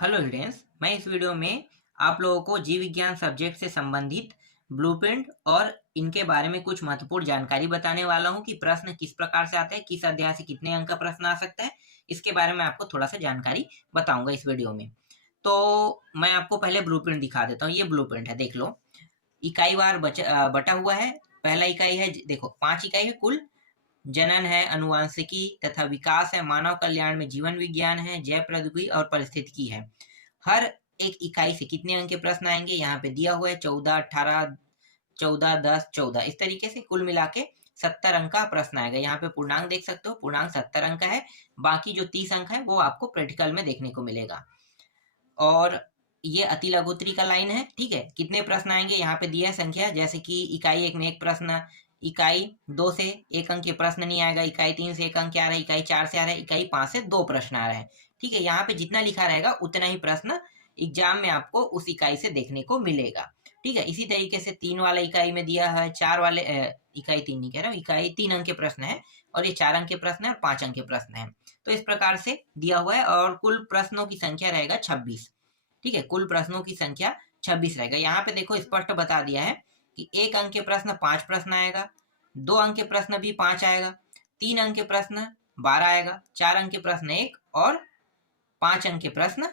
Hello students, मैं इस video में आप लोगों को जीव विज्ञान सब्जेक्ट से संबंधित ब्लूप्रिंट और इनके बारे में कुछ महत्वपूर्ण जानकारी बताने वाला हूं कि प्रश्न किस प्रकार से आते हैं, किस अध्याय से कितने अंक का प्रश्न आ सकता है। इसके बारे में आपको थोड़ा सा जानकारी बताऊंगा इस वीडियो में। तो मैं आपको पहले ब्लूप्रिंट दिखा देता हूँ। ये ब्लूप्रिंट है, देख लो। इकाई वार बटा हुआ है। पहला इकाई है, देखो 5 इकाई है कुल। जनन है, अनुवांशिकी तथा विकास है, मानव कल्याण में जीवन विज्ञान है, जैव प्रौद्योगिकी और पारिस्थितिकी है। हर एक इकाई से कितने अंक के प्रश्न आएंगे यहाँ पे दिया हुआ है। 14, 18, 14, 10, 14, इस तरीके से कुल मिला के 70 अंक का प्रश्न आएगा। यहाँ पे पूर्णांक देख सकते हो, पूर्णांक 70 अंक का है। बाकी जो 30 अंक है वो आपको प्रैक्टिकल में देखने को मिलेगा। और ये अति लघुत्तरी का लाइन है, ठीक है। कितने प्रश्न आएंगे यहाँ पे दिया है संख्या, जैसे कि इकाई 1 में 1 प्रश्न, इकाई 2 से 1 अंक के प्रश्न नहीं आएगा, इकाई 3 से 1 अंक आ रहा है, इकाई 4 से आ रहा है, इकाई 5 से 2 प्रश्न आ रहे हैं, ठीक है। यहाँ पे जितना लिखा रहेगा उतना ही प्रश्न एग्जाम में आपको उस इकाई से देखने को मिलेगा, ठीक है। इसी तरीके से 3 वाला इकाई में दिया है, 4 वाले इकाई 3 नहीं कह रहा हूँ, इकाई 3 अंक के प्रश्न है, और ये 4 अंक के प्रश्न है और 5 अंक के प्रश्न है। तो इस प्रकार से दिया हुआ है और कुल प्रश्नों की संख्या रहेगा 26, ठीक है। कुल प्रश्नों की संख्या 26 रहेगा। यहाँ पे देखो स्पष्ट बता दिया है कि 1 अंक के प्रश्न 5 प्रश्न आएगा, 2 अंक के प्रश्न भी 5 आएगा, 3 अंक के प्रश्न 12 आएगा, 4 अंक के प्रश्न 1 और 5 अंक के प्रश्न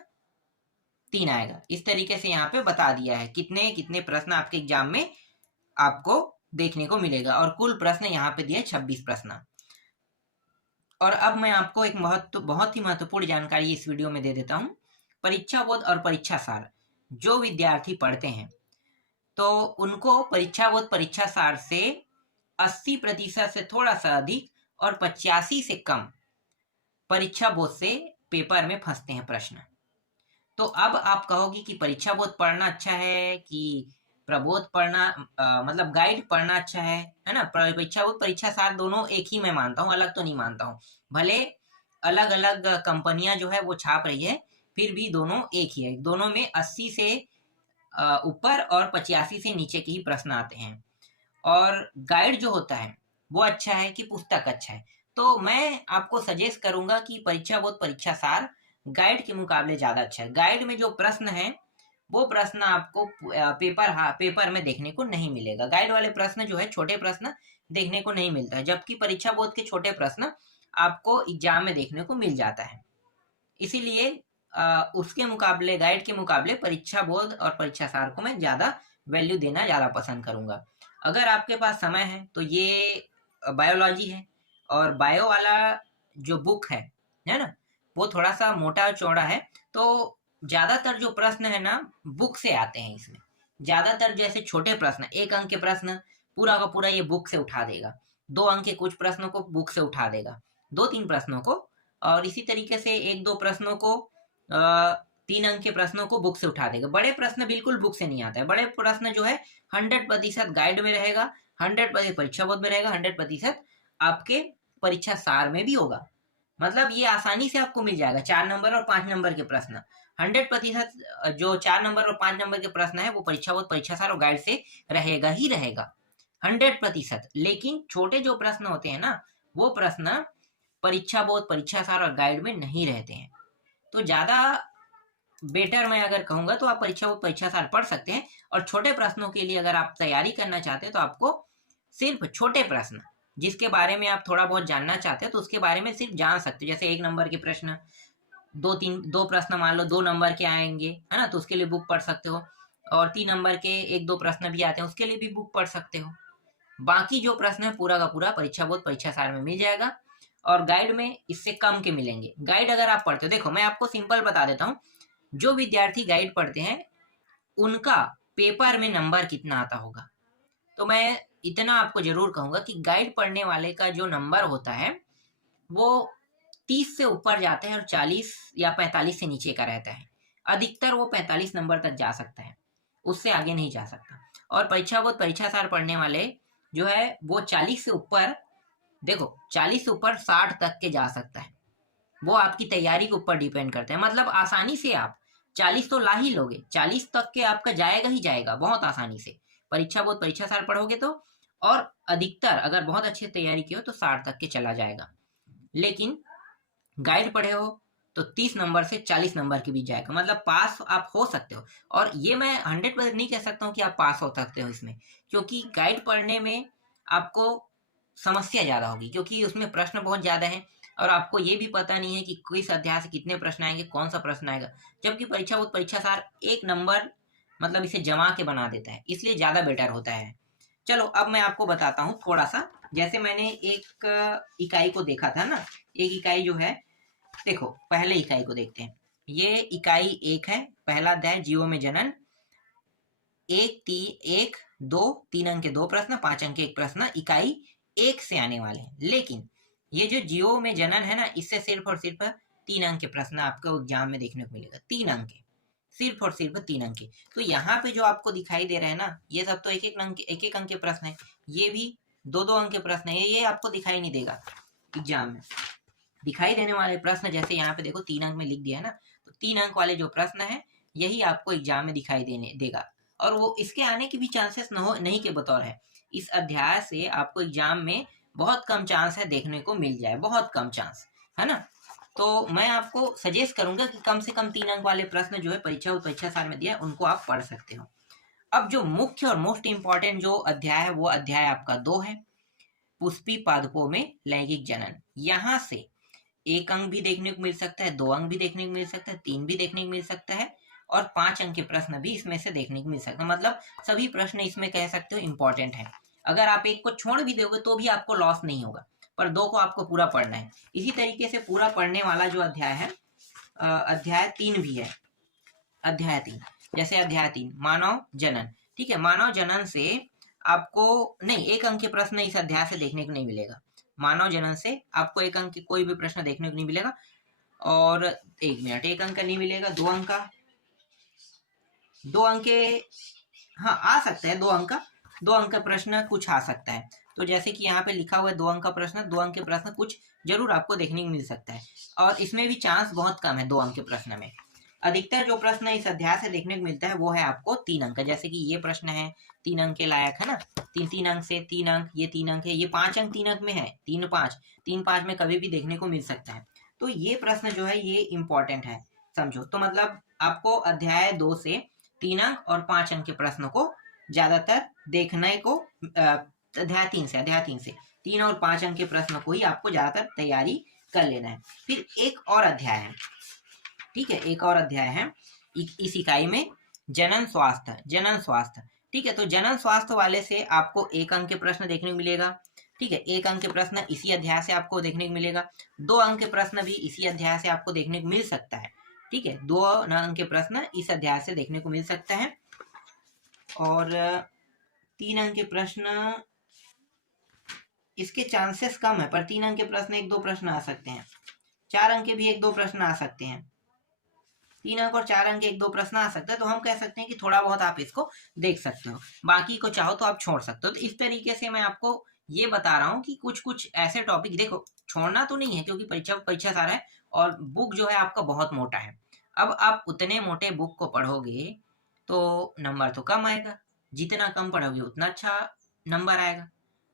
3 आएगा। इस तरीके से यहाँ पे बता दिया है कितने कितने प्रश्न आपके एग्जाम में आपको देखने को मिलेगा। और कुल प्रश्न यहाँ पे दिए 26 प्रश्न। और अब मैं आपको एक बहुत ही महत्वपूर्ण जानकारी इस वीडियो में दे देता हूँ। परीक्षा बोध और परीक्षा सार जो विद्यार्थी पढ़ते हैं, तो उनको परीक्षा बोध परीक्षा सार से 80% से थोड़ा सा अधिक और 85 से कम परीक्षा बोध से पेपर में फंसते हैं प्रश्न। तो अब आप कहोगी कि परीक्षा बोध पढ़ना अच्छा है कि प्रबोध पढ़ना, मतलब गाइड पढ़ना अच्छा है ना। परीक्षा बोध परीक्षा सार दोनों एक ही मैं मानता हूँ, अलग तो नहीं मानता हूँ। भले अलग अलग कंपनियां जो है वो छाप रही है, फिर भी दोनों एक ही है। दोनों में 80 से ऊपर और 85 से नीचे के ही प्रश्न आते हैं। और गाइड जो होता है वो अच्छा है कि पुस्तक अच्छा है, तो मैं आपको सजेस्ट करूंगा कि परीक्षा बोध परीक्षा सार गाइड के मुकाबले ज्यादा अच्छा है। गाइड में जो प्रश्न है वो प्रश्न आपको पेपर में देखने को नहीं मिलेगा। गाइड वाले प्रश्न जो है छोटे प्रश्न देखने को नहीं मिलता है, जबकि परीक्षा बोध के छोटे प्रश्न आपको एग्जाम में देखने को मिल जाता है। इसीलिए उसके मुकाबले, गाइड के मुकाबले परीक्षा बोध और परीक्षा सार को मैं ज्यादा वैल्यू देना ज्यादा पसंद करूंगा। अगर आपके पास समय है तो ये बायोलॉजी है, और बायो वाला जो बुक है ना, वो थोड़ा सा मोटा चौड़ा है। तो ज्यादातर जो प्रश्न है ना बुक से आते हैं इसमें। ज्यादातर जैसे छोटे प्रश्न 1 अंक के प्रश्न पूरा का पूरा ये बुक से उठा देगा, 2 अंक के कुछ प्रश्नों को बुक से उठा देगा, 2-3 प्रश्नों को। और इसी तरीके से 1-2 प्रश्नों को, 3 अंक के प्रश्नों को बुक से उठा देगा। बड़े प्रश्न बिल्कुल बुक से नहीं आता है। बड़े प्रश्न जो है 100% गाइड में रहेगा, 100% परीक्षा बोध में रहेगा, 100% आपके परीक्षा सार में भी होगा। मतलब ये आसानी से आपको मिल जाएगा। 4 नंबर और 5 नंबर के प्रश्न 100% जो 4 नंबर और 5 नंबर के प्रश्न है वो परीक्षा बोध परीक्षा सार और गाइड से रहेगा ही रहेगा 100%। लेकिन छोटे जो प्रश्न होते हैं ना, वो प्रश्न परीक्षा बोध परीक्षा सार और गाइड में नहीं रहते हैं। तो ज्यादा बेटर मैं अगर कहूंगा तो आप परीक्षा बोध परीक्षा सार पढ़ सकते हैं। और छोटे प्रश्नों के लिए अगर आप तैयारी करना चाहते हैं तो आपको सिर्फ छोटे प्रश्न जिसके बारे में आप थोड़ा बहुत जानना चाहते हैं तो उसके बारे में सिर्फ जान सकते हैं। जैसे 1 नंबर के प्रश्न, 2 प्रश्न मान लो 2 नंबर के आएंगे, है ना, तो उसके लिए बुक पढ़ सकते हो। और 3 नंबर के 1-2 प्रश्न भी आते हैं, उसके लिए भी बुक पढ़ सकते हो। बाकी जो प्रश्न है पूरा का पूरा परीक्षा बोध परीक्षा सार में मिल जाएगा, और गाइड में इससे कम के मिलेंगे। गाइड अगर आप पढ़ते हो, देखो मैं आपको सिंपल बता देता हूँ, जो विद्यार्थी गाइड पढ़ते हैं उनका पेपर में नंबर कितना आता होगा। तो मैं इतना आपको जरूर कहूंगा कि गाइड पढ़ने वाले का जो नंबर होता है वो 30 से ऊपर जाता है और 40 या 45 से नीचे का रहता है। अधिकतर वो 45 नंबर तक जा सकता है, उससे आगे नहीं जा सकता। और परीक्षा बोध परीक्षा सार पढ़ने वाले जो है वो 40 से ऊपर, देखो 40 से ऊपर 60 तक के जा सकता है। वो आपकी तैयारी के ऊपर डिपेंड करता है। मतलब आसानी से आप 40 तो ला ही लोगे, 40 तक के आपका जाएगा ही जाएगा बहुत आसानी से परीक्षा बोध परीक्षा सार पढ़ोगे तो। और अधिकतर अगर बहुत अच्छी तैयारी की हो तो 60 तक के चला जाएगा। लेकिन गाइड पढ़े हो तो 30 नंबर से 40 नंबर के बीच जाएगा, मतलब पास आप हो सकते हो। और ये मैं 100% नहीं कह सकता हूँ कि आप पास हो सकते हो इसमें, क्योंकि गाइड पढ़ने में आपको समस्या ज़्यादा होगी, क्योंकि उसमें प्रश्न बहुत ज़्यादा हैं और आपको ये भी पता नहीं है कि किस अध्याय से कितने प्रश्न आएंगे, कौन सा प्रश्न आएगा। जबकि परीक्षा बहुत परीक्षा सार एक नंबर मतलब इसे जमा के बना देता है, इसलिए ज़्यादा बेटर होता है। चलो अब मैं आपको बताता हूँ थोड़ा सा। जैसे मैंने एक इकाई को देखा था ना, एक इकाई जो है, देखो पहले इकाई को देखते हैं। ये इकाई 1 है, पहला अध्याय जीवों में जनन। 1, 2 अंक के 2 प्रश्न, 5 अंक के 1 प्रश्न इकाई 1 से आने वाले हैं। लेकिन ये जो जीवों में जनन है ना, इससे सिर्फ और सिर्फ 3 अंक के प्रश्न आपको एग्जाम में देखने को मिलेगा। 3 अंक के, सिर्फ और सिर्फ 3 अंक के। तो यहाँ पे जो आपको दिखाई दे रहे हैं ना, ये सब तो एक एक अंक के प्रश्न है। ये भी 2 अंक के प्रश्न है, ये आपको दिखाई नहीं देगा एग्जाम में। दिखाई देने वाले प्रश्न जैसे यहाँ पे देखो 3 अंक में लिख दिया है ना, तो 3 अंक वाले जो प्रश्न है यही आपको एग्जाम में दिखाई देगा। और वो इसके आने की भी चांसेस नहीं के बतौर है। इस अध्याय से आपको एग्जाम में बहुत कम चांस है देखने को मिल जाए, बहुत कम चांस है ना। तो मैं आपको सजेस्ट करूंगा कि कम से कम 3 अंक वाले प्रश्न जो है परीक्षा और परीक्षा साल में दिया है उनको आप पढ़ सकते हो। अब जो मुख्य और मोस्ट इंपॉर्टेंट जो अध्याय है वो अध्याय आपका 2 है, पुष्पी पादपों में लैंगिक जनन। यहाँ से 1 अंक भी देखने को मिल सकता है, 2 अंक भी देखने को मिल सकता है, 3 भी देखने को मिल सकता है और 5 अंक के प्रश्न भी इसमें से देखने को मिल सकता है। मतलब सभी प्रश्न इसमें कह सकते हो इंपॉर्टेंट है। अगर आप एक को छोड़ भी दोगे तो भी आपको लॉस नहीं होगा, पर 2 को आपको पूरा पढ़ना है। इसी तरीके से पूरा पढ़ने वाला जो अध्याय है, अध्याय 3 भी है। अध्याय 3, जैसे अध्याय 3 मानव जनन, ठीक है। मानव जनन से आपको नहीं 1 अंक के प्रश्न इस अध्याय से देखने को नहीं मिलेगा। मानव जनन से आपको 1 अंक के कोई भी प्रश्न देखने को नहीं मिलेगा। और 1 मिनट, 1 अंक का नहीं मिलेगा, 2 अंक का, 2 अंक के हाँ आ सकता है, 2 अंक का, 2 अंक का प्रश्न कुछ आ सकता है। तो जैसे कि यहाँ पे लिखा हुआ है 2 अंक का प्रश्न, 2 अंक के प्रश्न कुछ जरूर आपको देखने को मिल सकता है। और इसमें भी चांस बहुत कम है 2 अंक के प्रश्न में। अधिकतर जो प्रश्न इस अध्याय से देखने को मिलता है वो है आपको 3 अंक, जैसे कि ये प्रश्न है 3 अंक के लायक है ना, 3 अंक से 3 अंक, ये 3 अंक है, ये 5 अंक 3 अंक में है, 3-5 में कभी भी देखने को मिल सकता है। तो ये प्रश्न जो है ये इंपॉर्टेंट है, समझो। तो मतलब आपको अध्याय 2 से 3 अंक और 5 अंक के प्रश्नों को ज्यादातर देखने को, अध्याय 3 से 3 और 5 अंक के प्रश्नों को ही आपको ज्यादातर तैयारी कर लेना है। फिर एक और अध्याय है, ठीक है, एक और अध्याय है इस इकाई में, जनन स्वास्थ्य, ठीक है। तो जनन स्वास्थ्य वाले से आपको 1 अंक के प्रश्न देखने को मिलेगा, ठीक है। 1 अंक के प्रश्न इसी अध्याय से आपको देखने को मिलेगा। 2 अंक के प्रश्न भी इसी अध्याय से आपको देखने को मिल सकता है, ठीक है। 2 अंक के प्रश्न इस अध्याय से देखने को मिल सकता है। और 3 अंक के प्रश्न इसके चांसेस कम है, पर 3 अंक के प्रश्न 1-2 प्रश्न आ सकते हैं। 4 अंक के भी 1-2 प्रश्न आ सकते हैं। 3 अंक और 4 अंक के 1-2 प्रश्न आ सकते हैं, तो हम कह सकते हैं कि थोड़ा बहुत आप इसको देख सकते हो, बाकी को चाहो तो आप छोड़ सकते हो। तो इस तरीके से मैं आपको ये बता रहा हूँ कि कुछ कुछ ऐसे टॉपिक देखो, छोड़ना तो नहीं है क्योंकि परीक्षा सारा है और बुक जो है आपका बहुत मोटा है। अब आप उतने मोटे बुक को पढ़ोगे तो नंबर तो कम आएगा, जितना कम पढ़ोगे उतना अच्छा नंबर आएगा।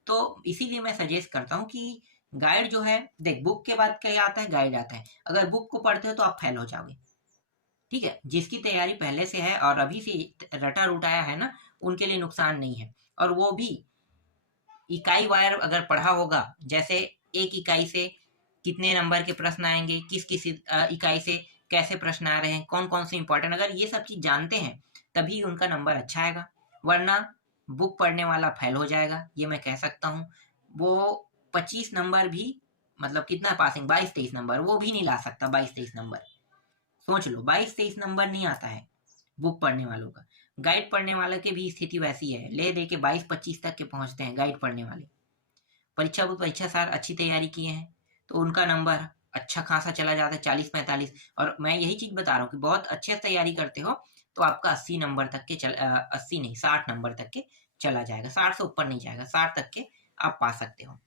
तो इसीलिए मैं सजेस्ट करता हूँ कि गाइड जो है, देख बुक के बाद क्या आता है, गाइड आता है। अगर बुक को पढ़ते हो तो आप फेल हो जाओगे, ठीक है। जिसकी तैयारी पहले से है और अभी से रटा रुटाया है ना, उनके लिए नुकसान नहीं है। और वो भी इकाई वायर अगर पढ़ा होगा, जैसे एक इकाई से कितने नंबर के प्रश्न आएंगे, किस किस इकाई से कैसे प्रश्न आ रहे हैं, कौन कौन से इंपॉर्टेंट, अगर ये सब चीज जानते हैं तभी उनका नंबर अच्छा आएगा। वरना बुक पढ़ने वाला फेल हो जाएगा, ये मैं कह सकता हूँ। वो 25 नंबर भी, मतलब कितना पासिंग, 22-23 नंबर, वो भी नहीं ला सकता 22-23 नंबर। सोच लो 22-23 नंबर नहीं आता है बुक पढ़ने वालों का। गाइड पढ़ने वाले की भी स्थिति वैसी है, ले दे के 22-25 तक के पहुंचते हैं गाइड पढ़ने वाले। परीक्षा सार अच्छी तैयारी किए हैं तो उनका नंबर अच्छा खासा चला जाता है 40-45। और मैं यही चीज बता रहा हूँ कि बहुत अच्छे से तैयारी करते हो तो आपका 80 नंबर तक के 80 नहीं 60 नंबर तक के चला जाएगा, 60 से ऊपर नहीं जाएगा, 60 तक के आप पा सकते हो।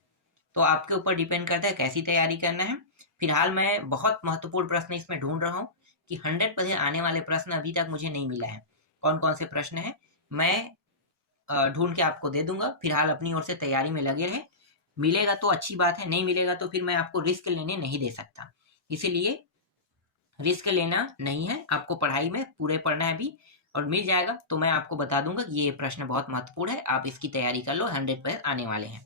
तो आपके ऊपर डिपेंड करता है कैसी तैयारी करना है। फिलहाल मैं बहुत महत्वपूर्ण प्रश्न इसमें ढूंढ रहा हूँ कि 100% आने वाले प्रश्न अभी तक मुझे नहीं मिला है, कौन कौन से प्रश्न है मैं ढूंढ के आपको दे दूंगा। फिलहाल अपनी ओर से तैयारी में लगे रहे, मिलेगा तो अच्छी बात है, नहीं मिलेगा तो फिर मैं आपको रिस्क लेने नहीं दे सकता। इसीलिए रिस्क लेना नहीं है, आपको पढ़ाई में पूरे पढ़ना है अभी, और मिल जाएगा तो मैं आपको बता दूंगा कि ये प्रश्न बहुत महत्वपूर्ण है, आप इसकी तैयारी कर लो, 100% आने वाले हैं।